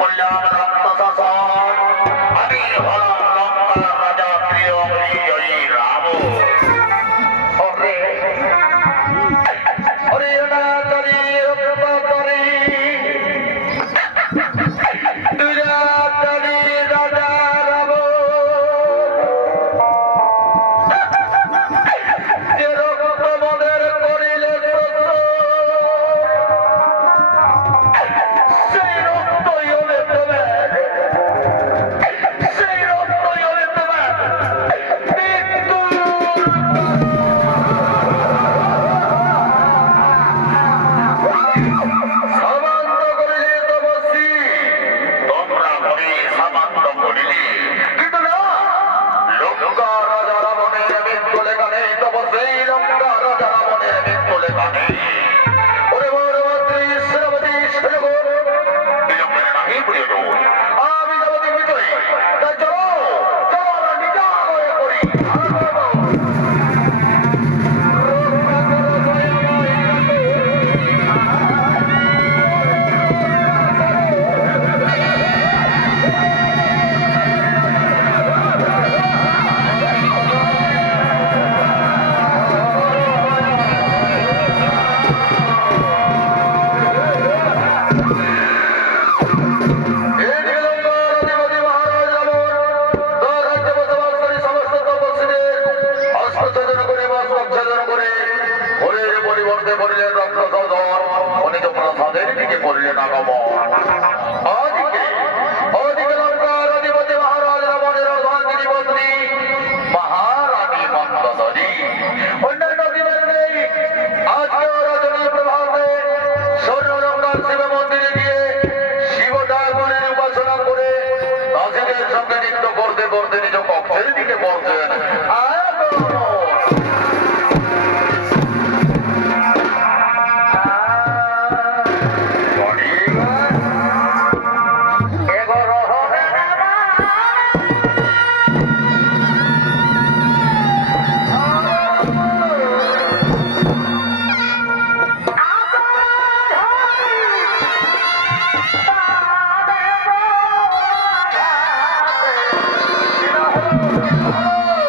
কল্যাণ রক্ত শাসন আমি হলাম লঙ্কার রাজা প্রিয় বিজয়ী রাম। ওরে ওরে না তরি রক্ত তরি তুরা তরি রাজা রাম যে রক্ত মদের করিলে সেই রক্তই হলে তোমার সেই রক্তই হলে তোমার মৃত্যু। সামান্য করিলে তপস্বী তোমরা করে সামান্য করিলে কিন্তু না লঙ্কা রাজা রাবণের মৃত্যু লেখা নেই তপস্বী লঙ্কা রাজা রাবণের মৃত্যু লেখা নেই। ওরে বড়মন্ত্রী শ্রীমতী শ্রীগোর বিলম্বের নাহি প্রিয় আমি যাবতী বিজয়ী তাই চলো চলো আমরা নিজাময় করি পরিবর্তে বলিলেন রক্ত অনিত প্রসাদের দিকে বলিলেন আগমন। ওদিকে ওদিকে লঙ্কার অধিপতি মহারাজ রাবণের অর্ধাঙ্গিনী পত্নী মহারানী মন্দোদরী অন্যান্য দিনের নেই আজকে রজনী প্রভাতে স্বর্ণলঙ্কার শিব মন্দিরে গিয়ে শিব ঠাকুরের উপাসনা করে দাসীদের সঙ্গে নৃত্য করতে করতে নিজ কক্ষের দিকে পড়তেন। Oh!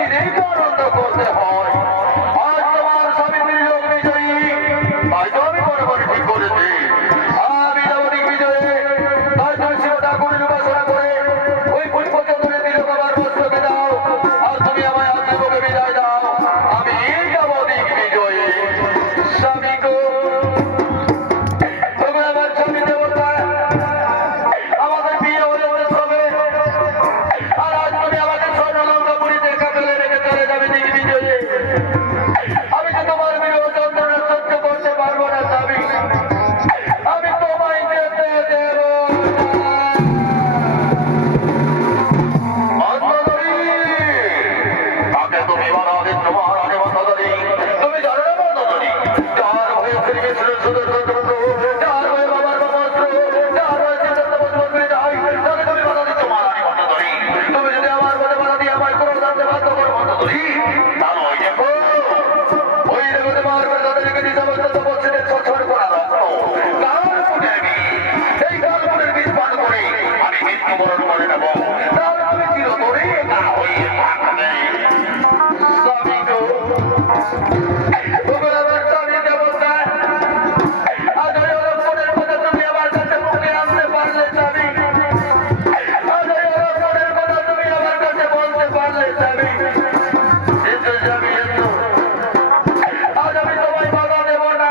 প্রতিদিনই তো আনন্দ করতে হয়। আজ তোমার স্বামী ত্রিলোক বিজয়ী, তাই তো আমি মনে মনে ঠিক করেছি আমি যাবো দিগ্বিজয়ে। তাই তুমি শিব ঠাকুরের উপাসনা করে ওই পুষ্পচন্দ্রের তিলক আমার মস্তকে দাও, আর তুমি আমায় আজীবকে বিদায় দাও। আমি যাবো দিগ্বিজয়ে। স্বামী গো, তবে আমার স্বামী দেবতা, আমাদের বিয়ে হয়েছে সবে, আর আজ তুমি আমাকে স্বর্ণলঙ্কাপুরীতে কাপড়ে রেখে চলে যাবে দিগ্বিজয়ে। আমি তো তোমার বিরহ যন্ত্রণা সহ্য করতে পারবো না স্বামী, আমি তোমায় যেতে দেব না। মন্দোদরী, তাকে তুমি মহারাজের মহারানী মন্দোদরী, তুমি জানো না মন্দোদরী, যার ভয়ে শ্রীকৃষ্ণের সুদর্শন চন্দ্র, যার ভয়ে বাবার ব্রহ্মাস্ত্র, যার ভয়ে সিদ্ধার্থ মজুমদার যায়, তাকে তুমি বাধা দিচ্ছ মহারানী মন্দোদরী। তুমি যদি আমার মনে বাধা দিয়ে আমায় কোনো জানতে বাধ্য করো মন্দোদরী, তাহলে ওই দেখো তোমার করে তাদের রেখে সমস্ত তপস্বীদের ছড়ছড় করা রক্ত কালপুরের বীজ, এই কালপুরের বীজ পান করে আমি মৃত্যুবরণ করে নেব, তাহলে তুমি চিরতরে একা হয়ে থাকবে। স্বামী গো, তোমার আমার স্বামী দেবতা, আজ ওই অলক্ষণের কথা তুমি আমার কাছে মুখে আনতে পারলে স্বামী, আজ ওই অলক্ষণের কথা তুমি আমার কাছে বলতে পারলে স্বামী। এসো স্বামী, এসো, আজ আমি তোমায় বাধা দেব না।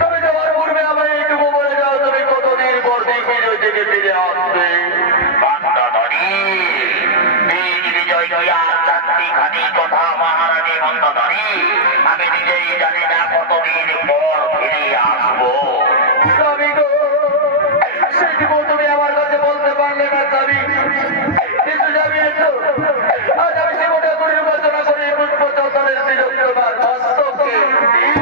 তুমি তোমার পূর্বে আমায় এইটুকু বলে যাও, তুমি কতদিন পর দিগ্বিজয় থেকে ফিরে আসবে। মন্দোদরী, দিগ্বিজয় আর চারটিখানি কথা মহারানী মন্দোদরী, আমি নিজেই জানি না কতদিন পর ফিরে আসবো। স্বামী গো, সেটুকু তুমি আমার কাছে বলতে পারলে না স্বামী। এসো স্বামী, এসো, আজ আমি শিব ঠাকুরের উপাসনা করে পুষ্পচন্দনের তিলক তোমার মস্তকে দিই।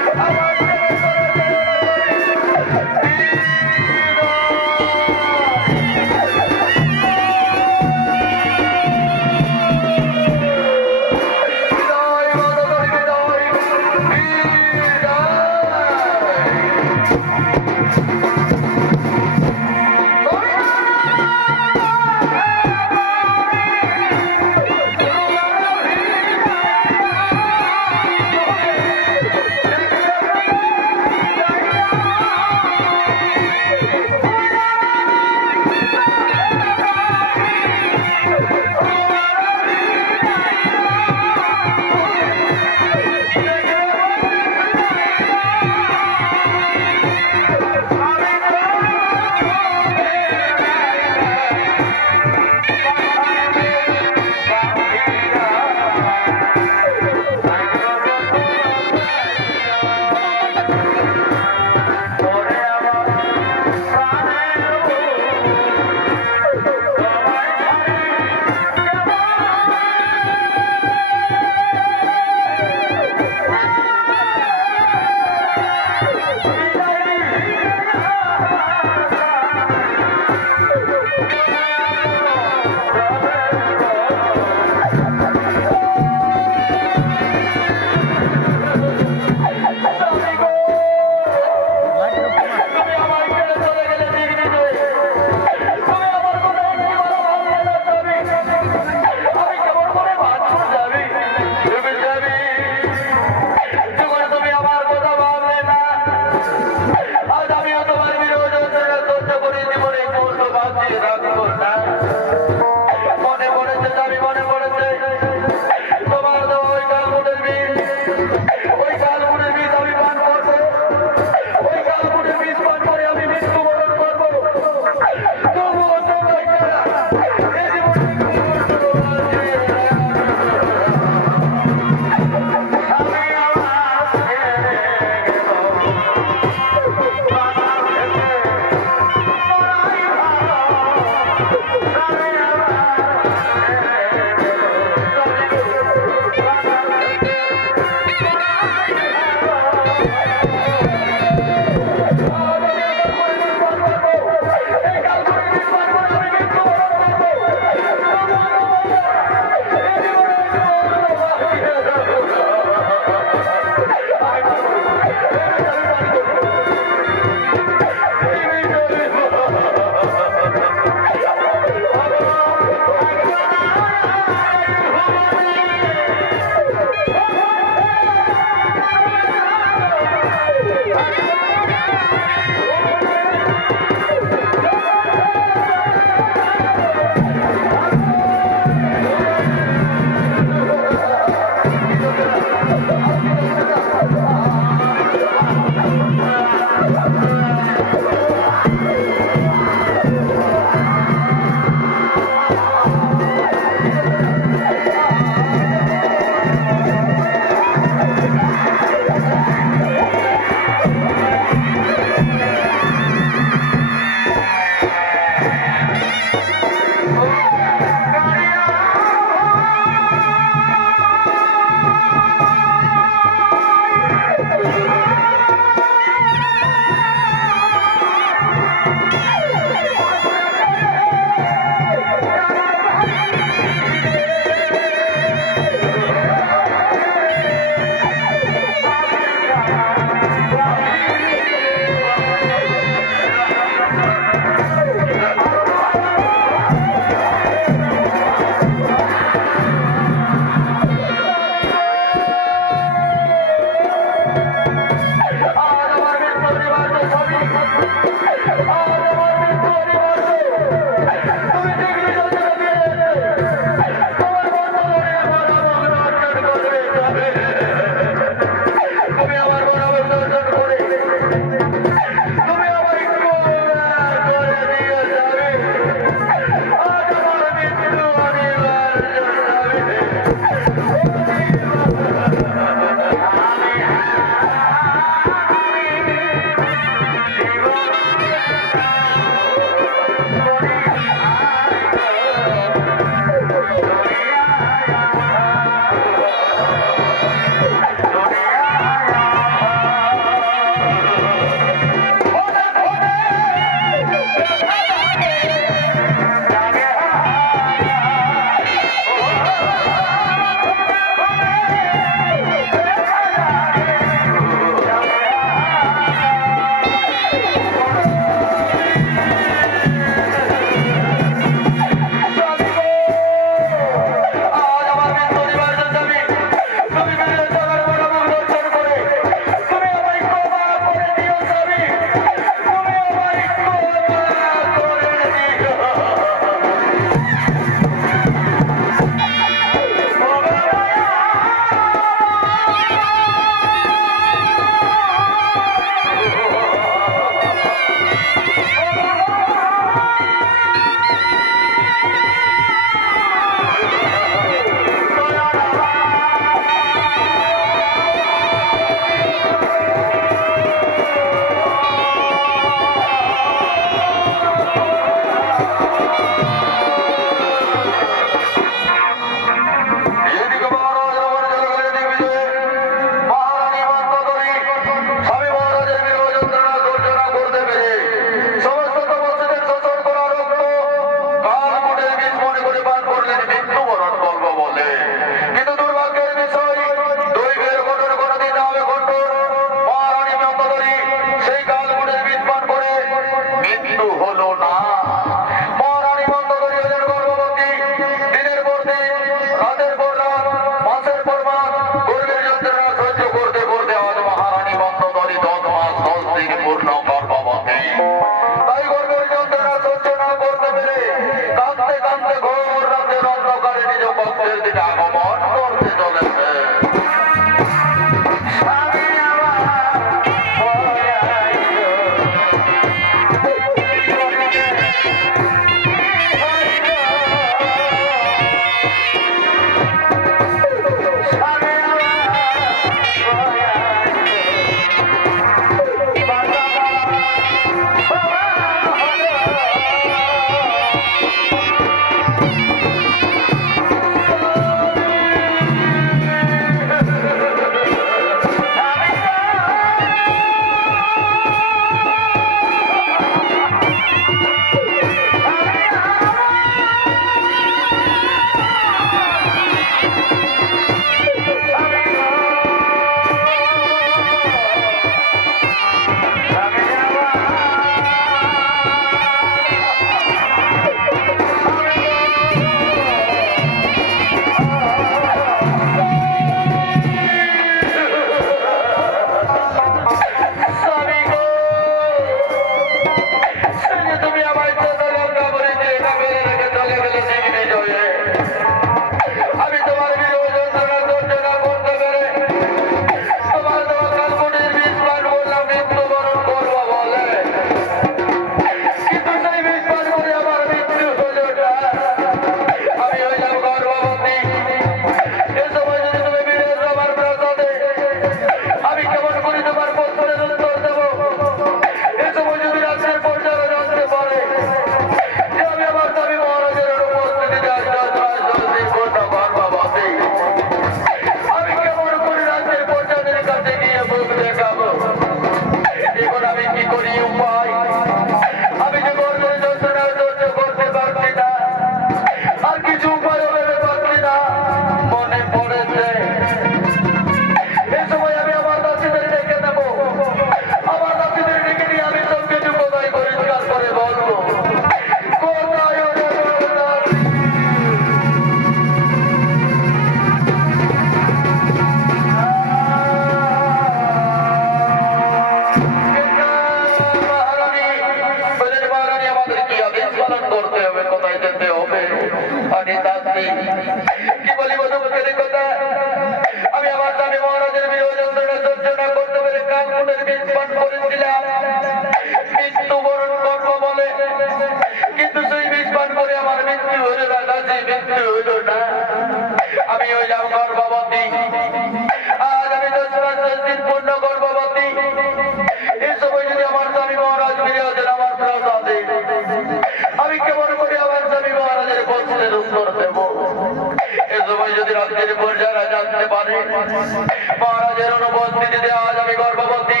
মহারাজের অনুপস্থিতিতে আজ আমি গর্ভবতী।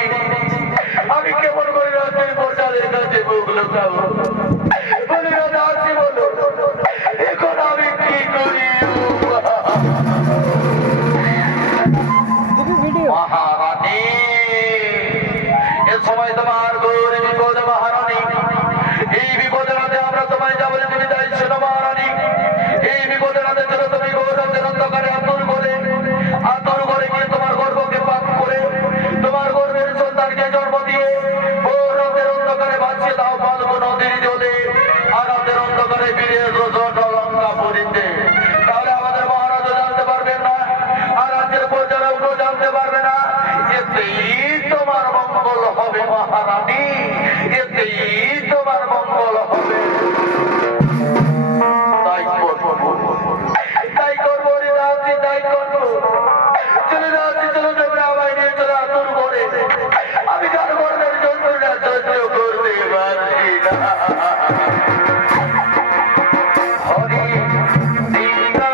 আমি কেমন করে রাজ্যের প্রজাদের কাছে মুখ লুকাবো? বলি রাজা আছি বলো, এখন আমি কি করি? মহারানী, এ সময় তোমার ঘোর বিপদ মহারানী। এই বিপদের রাতে আমরা তোমায় যা বলে তুমি তাই শোনো মহারানী। এই বিপদের রাতে ছিল তুমি ঘোর অন্ধকারে আতুর করে গিয়ে তোমার গর্ভকে পাপ করে তোমার গর্ভের সন্তানকে জন্ম দিয়ে ঘোর রাতের অন্ধকারে ভাসিয়ে দাও ফাল্গু নদীর জলে। আর রাতের অন্ধকারে ফিরে এসো লঙ্কা পুরীতে। তাহলে আমাদের মহারাজও জানতে পারবেন না, আর রাজ্যের প্রজারাও কেউ জানতে পারবে না। এতেই তোমার মঙ্গল হবে মহারানী, এতেই তোমার মঙ্গল হবে। তাই করবো, তাই করবো রে রাজি, তাই করবো। চলে যাচ্ছি, চলে যাবে আমায় নিয়ে চলে আতুর করে। আমি কার মরণের যন্ত্রণা সহ্য করতে পারছি না। হরি সীতা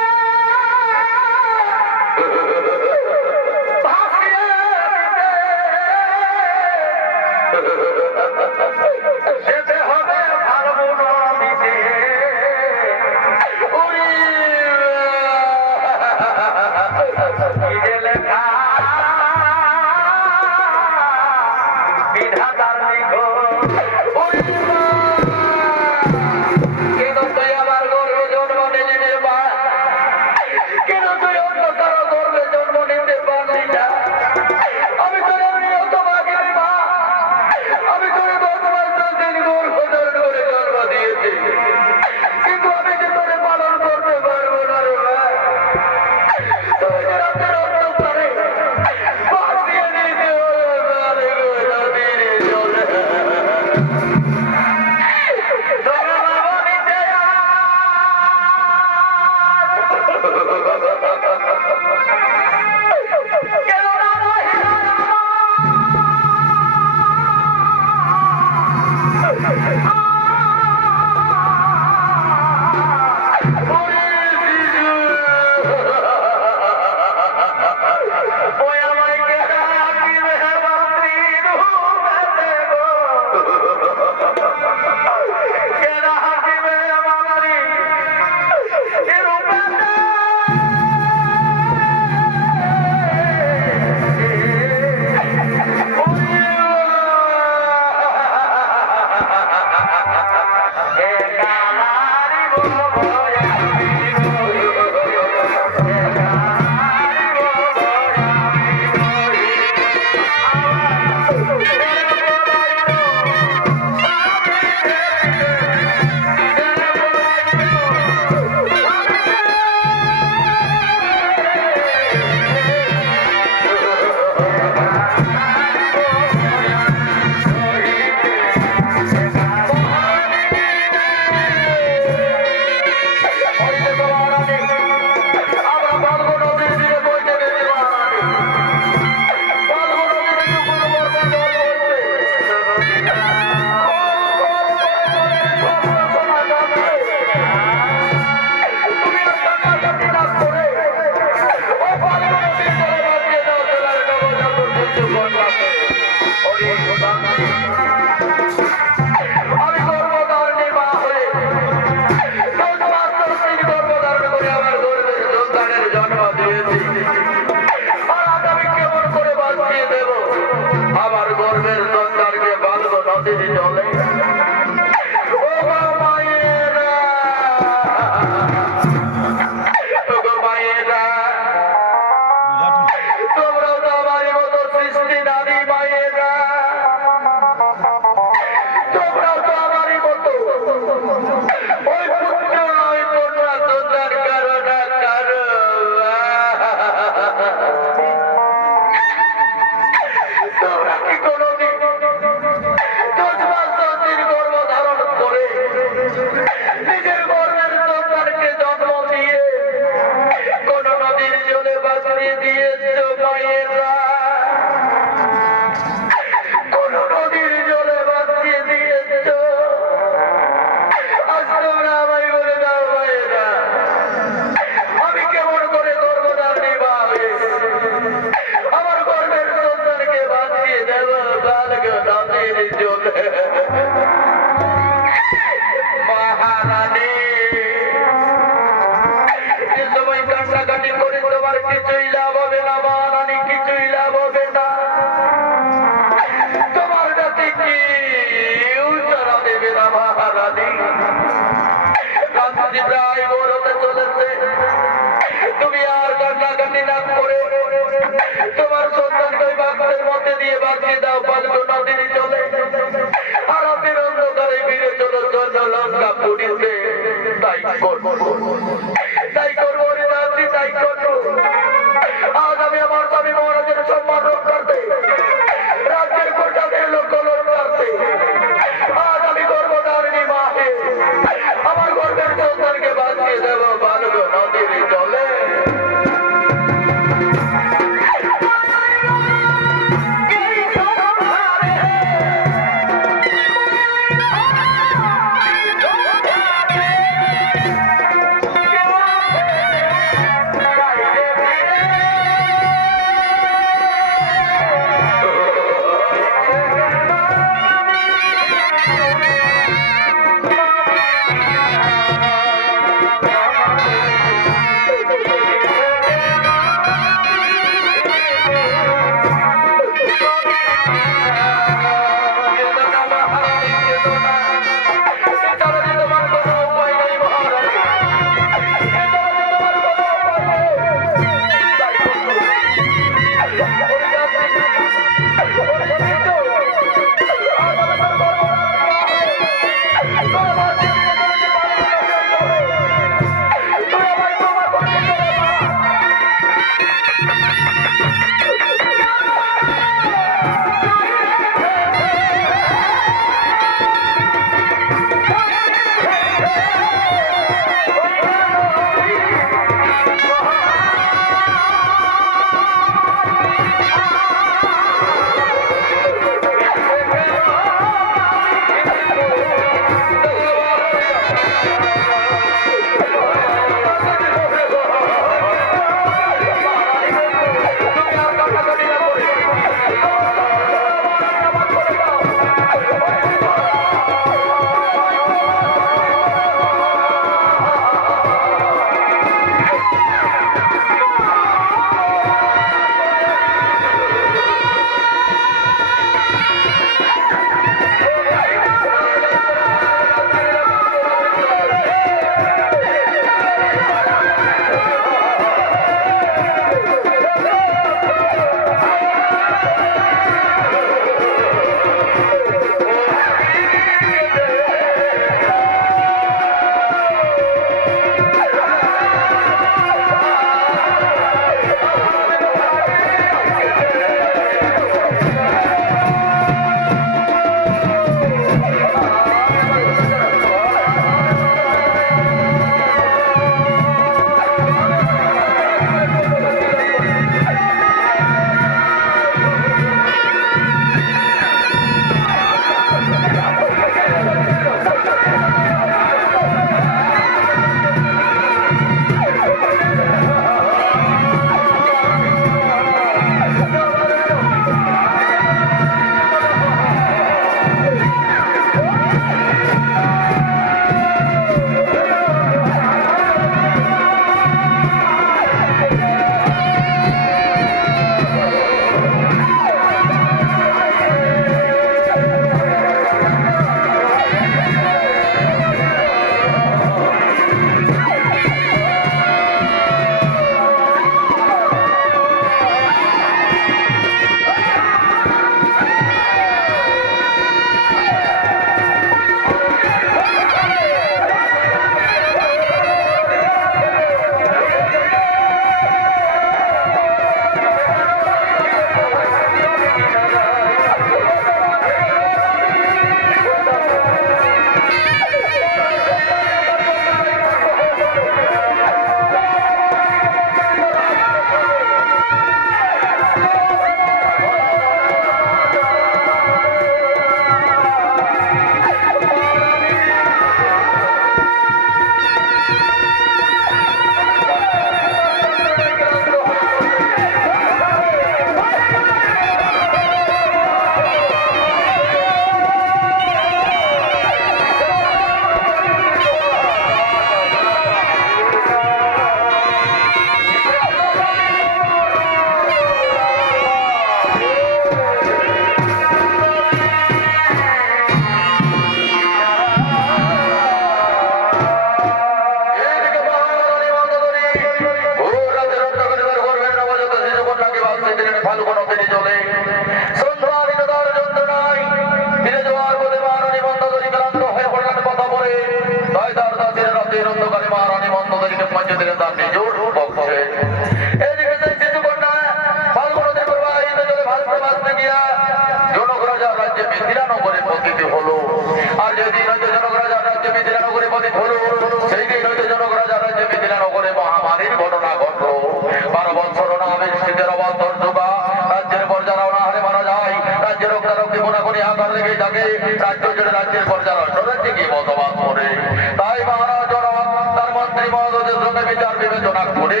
বিচার বিবেচনা করে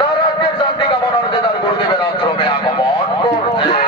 তার রাজ্যের শান্তি কামনার্থে তার গুরুদেবের আশ্রমে আগমন করছে।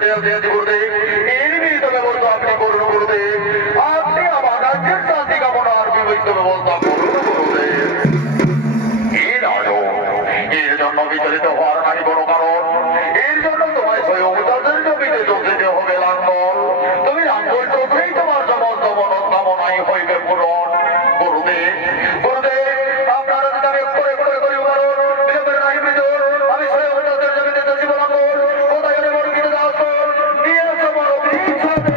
ছুটে আসিয়াছি গুরুদেব, এর বিহিত ব্যবস্থা আপনি করুন গুরুদেব। আপনি আমার রাজ্যের শান্তি কামনার বিহিত ব্যবস্থা করুন গুরুদেব। এর জন্য বিচলিত হওয়ার নাই কোনো কারণ। এর জন্য তোমায় স্বয়ং তাদের জমিতে চলতে হবে লাঙ্গল। তুমি লাঙ্গল চললেই তোমার সমস্ত মনস্কামনাই হইবে পূরণ গুরুদেব। গুরুদেব আপনারা যদি আমি করে করে করি কারণ বিলম্বের নাই বিজয়, আমি স্বয়ং তাদের জমিতে চলছিব লাঙ্গল। কোথায় গেলে বড় কিনে দাস নিয়ে আসো বড় বিছাতে।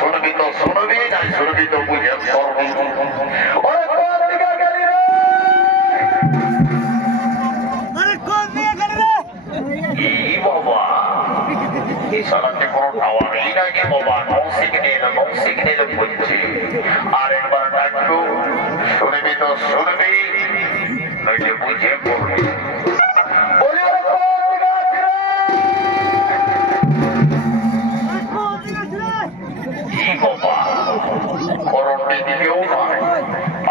শুনবি তো শুনবি না শুনবি তো বুঝে করবি। আর একবার ডাকবো শুনবি তো শুনবি নইলে বুঝে করবি।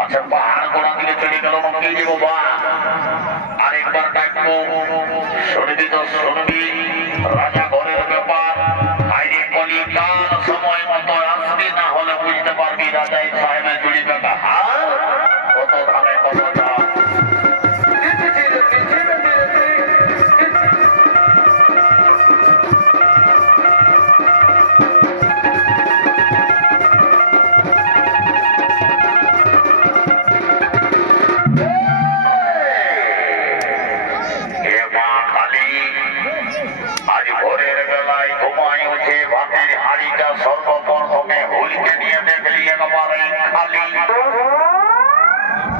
আচ্ছা পাহাড় গোড়া দিকে চলে গেল কে যে বাবা। আরেকবার ডাকবো শুনবি তো শুনবি রাজা ঘরের ব্যাপার। আইরে কলি কাল সময় মতো আসবি, না হলে বুঝতে পারবি রাজাই সাহেবের জুড়ি বেকা কত ধানে কত যা।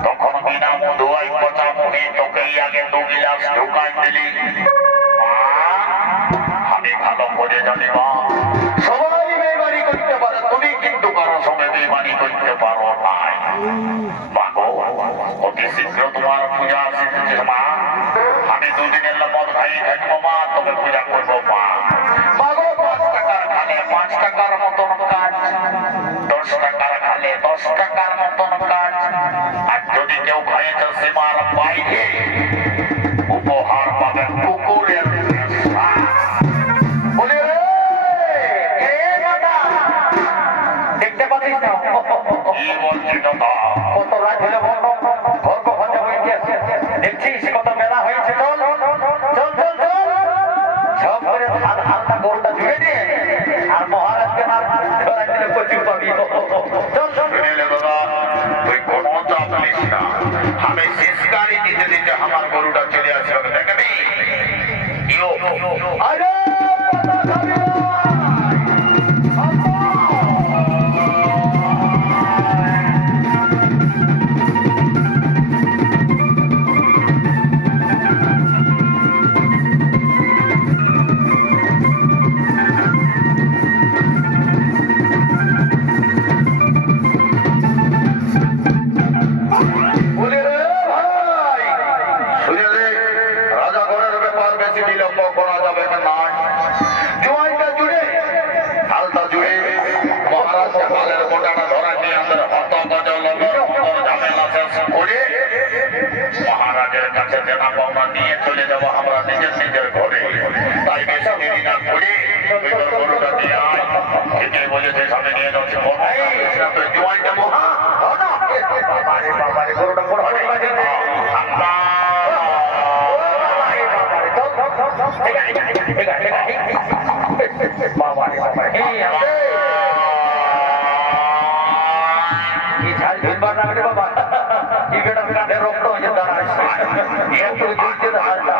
তখন বিনা মধুয়াই পচা মুখে তোকেই আগে 2 গিলাস ঢুকাই দিলি। আমি ভালো করে জানি মা, সবাই বেমানি করতে পারে, তুমি কিন্তু কারো সঙ্গে বেমানি করতে পারো নাই। মাগো অতি শীঘ্র তোমার পূজা আসিতেছে মা। আমি 2 দিনের মদ খাই থাকবো মা, তবে পূজা করবো মা। মাগো 5 টাকার খালে 5 টাকার মতন কাজ, 10 টাকার খালে 10 টাকার মতন কাজ। আর যদি কেউ খাইয়েছে সীমার বাইরে উপহার পাবে কুকুরের। দেখতে পাচ্ছিস না কি বলছি দাদা? কত রাত হলে গর্ব ঘন্টা হয়ে গেছে, দেখছিস কত বেলা হয়েছে। চল চল চল চল সব করে হালকা গরুটা জুড়ে দিয়ে আর মহারাজকে ধরাই দিলে প্রচুর পাবি। চল চল দাদা, তুই কোনো চাপ নিস না। আমি শিষ্কারি দিতে দিতে আমার গরুটা চলে আসবে, দেখবি। আরে মহারাজের কাছে দেনা পাওনা নিয়ে চলে যাবো আমরা নিজের নিজের ঘরে। তাই বেশি দেরি না করে গরুটা দিয়ে আয়। ঠিকই বলেছিস, আমি নিয়ে যাচ্ছি। তুই জোয়াইটা মহা গরুটা বাবা রক্ত হয়ে দাঁড়ায়। এত জুড়তে হালটা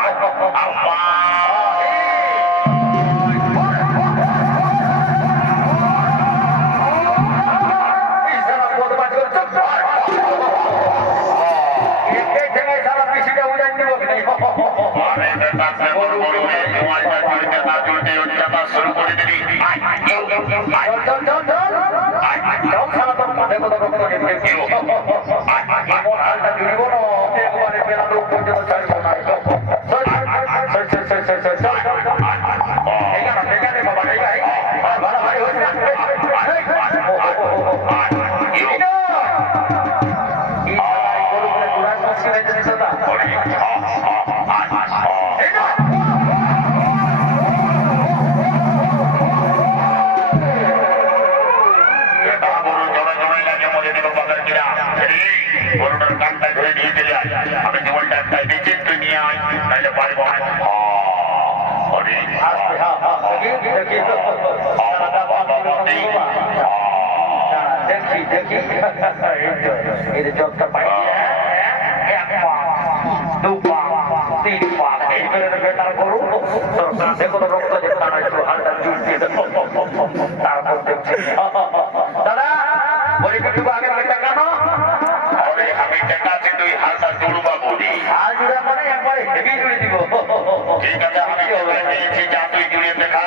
শুরু করে দিবি হালটা জুড়িব না একবারে পেলাম পর্যন্ত ছাড়ব না এখানে বাবা ভালো ভাই হয়েছে আমি জীবনটা একটা বেঁচে তুই নিয়ে আয় তাহলে পারবো দেখি দেখি এই যে জলটা পাই এক পা দু পা তিন পা এই করে বেটার করু দেখো তো রক্ত যে টানা একটু হালটা জুড় দিয়ে তারপর দেখছি দাদা বলি একটু আগে বেটা কেন আমি টাকা আছে তুই হালটা জুড়বা বলি হাল জুড়া মানে একবারে হেভি জুড়ে দিব ঠিক আছে আমি পেয়েছি যা তুই জুড়ে দেখা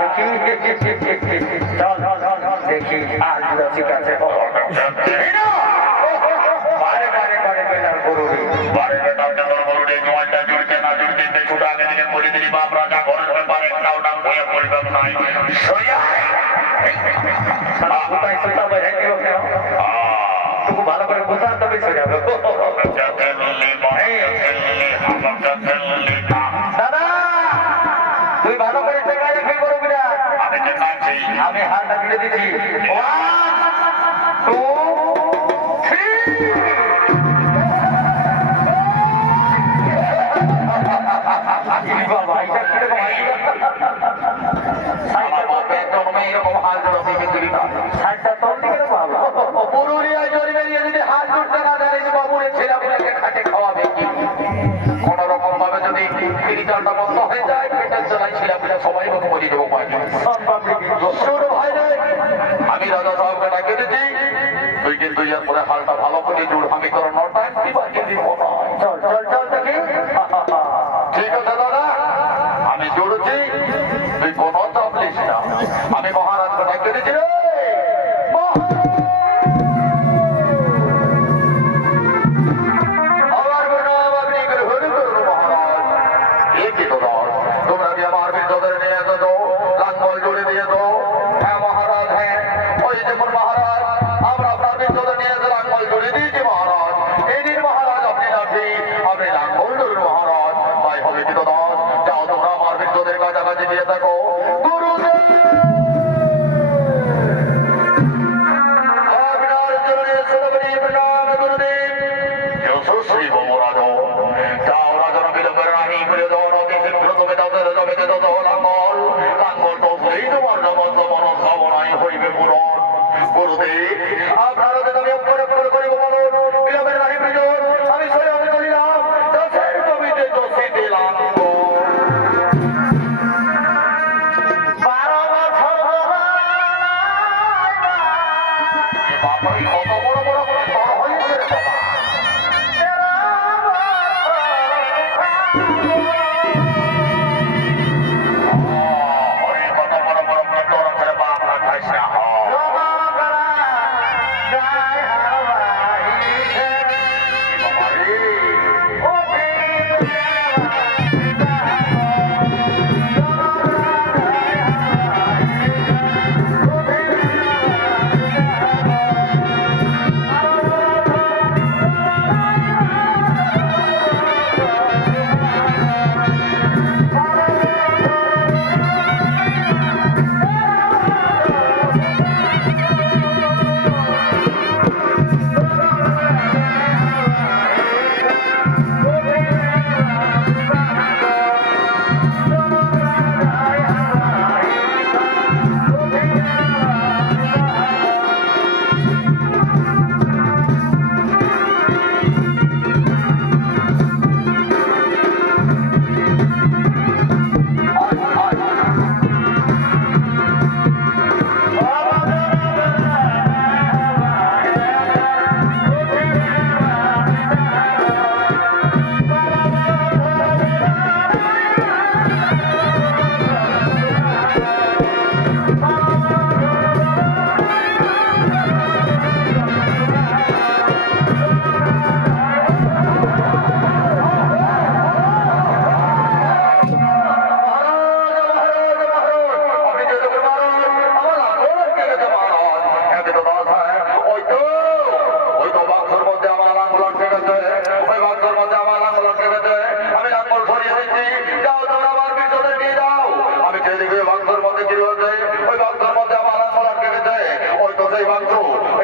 দেখি চল দেখি হাল জুড়া ঠিক আছে বারে বারে বারে বেটার গরু বারে বেটার গরু রে জোয়ানটা জুড়তে না জুড়তে ছোট আগে দিকে করে দিলি বাপ রাজা ঘরের ব্যাপারে একটাও নাম হয়ে পড়বে নাই সোয়া কোথায় সোতা ভাই হ্যাঁ তুমি ভালো করে বোঝার তবে সোজা দাদা তুই ভালো করে টেকা দেখে করবি না আমি টেকাচ্ছি আমি হাতটা দিতে দিচ্ছি 1 2 3 বাবা এটা কিরকম সাইকেল বাপে জন্মে এরকম হাল জড়াতে গেছিলি না সাইকেল তোর দিকে বাবা পুরুলিয়া জন্মে নিয়ে যদি হাত জুড়তে না দেয় বাবুরে ছেলেগুলোকে খাটে খাওয়াবে কি কোন রকম ভাবে যদি ফিরিচালটা বন্ধ হয়ে যায় পেটের চলাই ছেলেগুলো সবাই বাবু মরে দেবো আমি রাজা সাহেবকে ডাকে দিচ্ছি তুই কিন্তু ইয়ার পরে হালটা ভালো করে জুড় আমি তোর নটা একটি বাকি দিব চল চল চল দেখি ঠিক আছে দাদা আমি জুড়েছি তুই কোনো চাপ নিস না আমি মহারাজকে ডাকে দিচ্ছি তোমরা যে আমার বিদ্যুতের নিয়ে যেত লাঙ্গল জুড়ে দিয়ে দো হ্যাঁ মহারাজ হ্যাঁ ওই যেমন মহারাজ আমরা আপনার বিদ্যুতের নিয়ে যে লাঙ্গল জুড়ে দিয়েছি মহারাজ এই দিন মহারাজ আপনি নাকি আপনি লাঙ্গল জুড়ে মহারাজ তাই হবে কি তো দাস যাও তোমরা আমার বিদ্যুতের কাছাকাছি নিয়ে থাকো গুরুদেব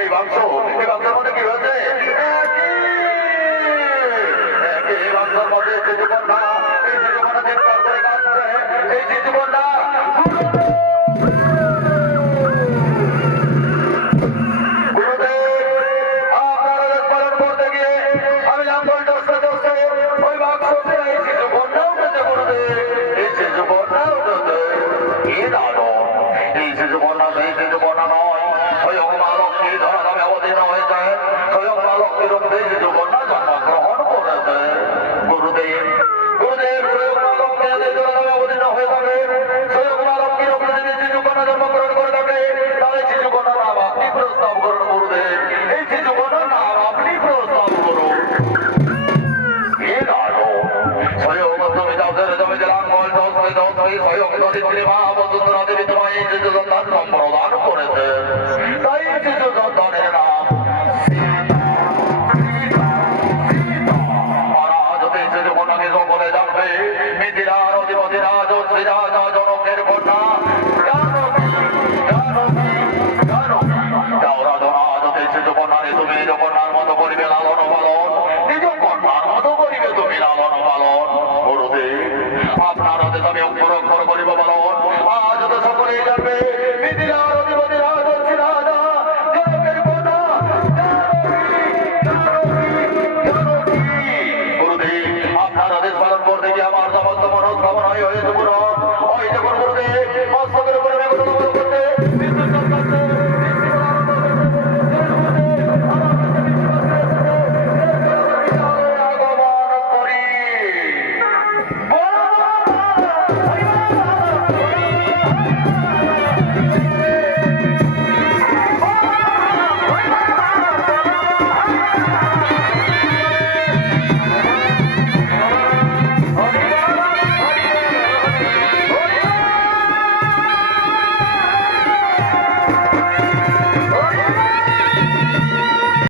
এই বাক্স মধ্যে কি হয়েছে? এই বাক্সর মধ্যে শিশুকন্যা, এই শিশুকন্যা চিৎকার করে কাঁদছে, এই শিশুকন্যা সম্প্রদান করেছে। তাই শিশু সন্তানের নাম শিশুকন্যাকে সকলে জানবে মিথিলার অধিপতি রাজ শ্রী রাজা জনকের কন্যা শিশুকন্যারে তুমি নিজ কন্যার মতো করিবে লালন পালন, নিজ কন্যার মতো করিবে তুমি লালন পালন। গুরুদেব আপনার হাতে আমি অক্ষর অক্ষর